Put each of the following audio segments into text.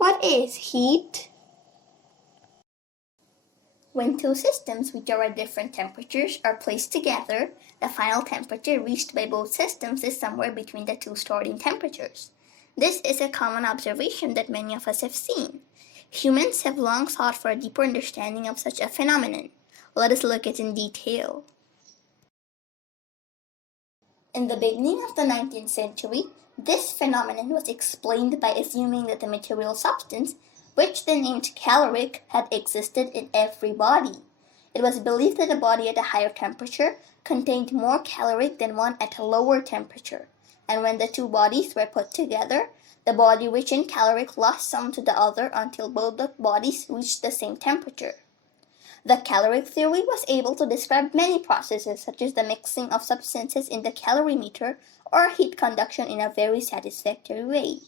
What is heat? When two systems which are at different temperatures are placed together, the final temperature reached by both systems is somewhere between the two starting temperatures. This is a common observation that many of us have seen. Humans have long sought for a deeper understanding of such a phenomenon. Let us look at it in detail. In the beginning of the 19th century, this phenomenon was explained by assuming that the material substance, which they named caloric, had existed in every body. It was believed that a body at a higher temperature contained more caloric than one at a lower temperature, and when the two bodies were put together, the body rich in caloric lost some to the other until both the bodies reached the same temperature. The caloric theory was able to describe many processes such as the mixing of substances in the calorimeter or heat conduction in a very satisfactory way.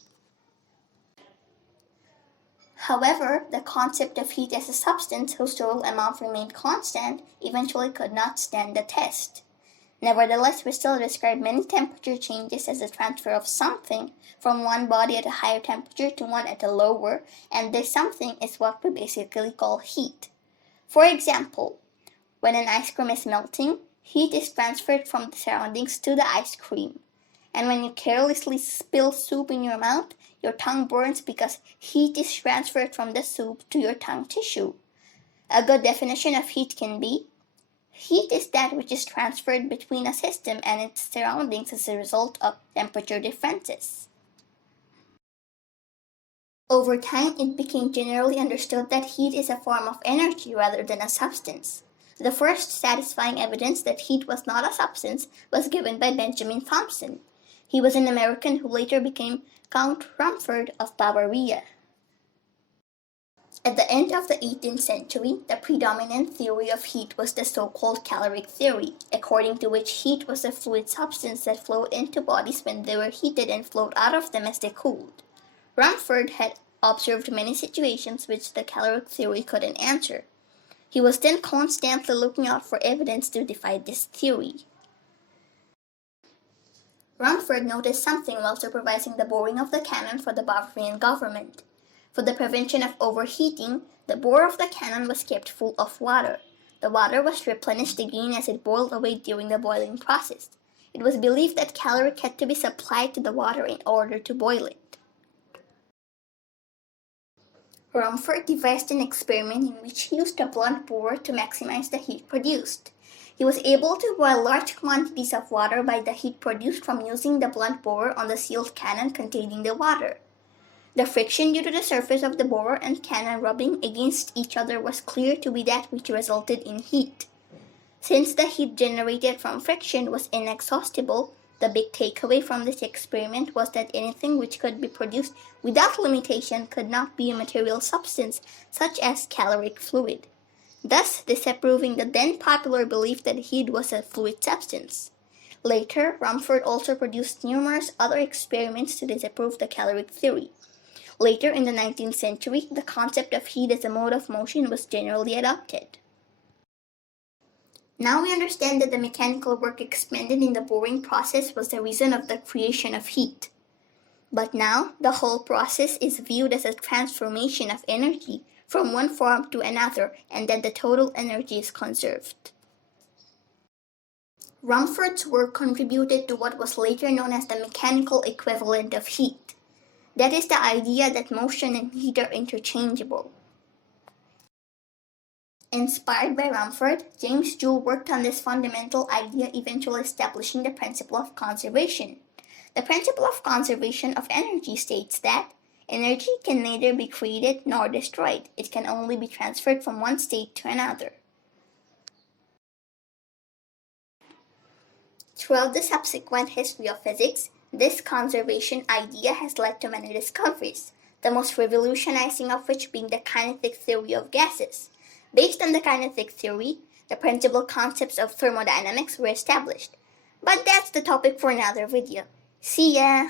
However, the concept of heat as a substance whose total amount remained constant eventually could not stand the test. Nevertheless, we still describe many temperature changes as the transfer of something from one body at a higher temperature to one at a lower, and this something is what we basically call heat. For example, when an ice cream is melting, heat is transferred from the surroundings to the ice cream. And when you carelessly spill soup in your mouth, your tongue burns because heat is transferred from the soup to your tongue tissue. A good definition of heat can be: heat is that which is transferred between a system and its surroundings as a result of temperature differences. Over time, it became generally understood that heat is a form of energy rather than a substance. The first satisfying evidence that heat was not a substance was given by Benjamin Thompson. He was an American who later became Count Rumford of Bavaria. At the end of the 18th century, the predominant theory of heat was the so-called caloric theory, according to which heat was a fluid substance that flowed into bodies when they were heated and flowed out of them as they cooled. Rumford had observed many situations which the caloric theory couldn't answer. He was then constantly looking out for evidence to defy this theory. Rumford noticed something while supervising the boring of the cannon for the Bavarian government. For the prevention of overheating, the bore of the cannon was kept full of water. The water was replenished again as it boiled away during the boiling process. It was believed that caloric had to be supplied to the water in order to boil it. Rumford devised an experiment in which he used a blunt borer to maximize the heat produced. He was able to boil large quantities of water by the heat produced from using the blunt borer on the sealed cannon containing the water. The friction due to the surface of the borer and cannon rubbing against each other was clear to be that which resulted in heat. Since the heat generated from friction was inexhaustible, the big takeaway from this experiment was that anything which could be produced without limitation could not be a material substance, such as caloric fluid, thus disapproving the then popular belief that heat was a fluid substance. Later, Rumford also produced numerous other experiments to disapprove the caloric theory. Later in the 19th century, the concept of heat as a mode of motion was generally adopted. Now we understand that the mechanical work expended in the boring process was the reason of the creation of heat. But now, the whole process is viewed as a transformation of energy from one form to another, and that the total energy is conserved. Rumford's work contributed to what was later known as the mechanical equivalent of heat. That is the idea that motion and heat are interchangeable. Inspired by Rumford, James Joule worked on this fundamental idea, eventually establishing the principle of conservation. The principle of conservation of energy states that energy can neither be created nor destroyed. It can only be transferred from one state to another. Throughout the subsequent history of physics, this conservation idea has led to many discoveries, the most revolutionizing of which being the kinetic theory of gases. Based on the kinetic theory, the principal concepts of thermodynamics were established. But that's the topic for another video. See ya!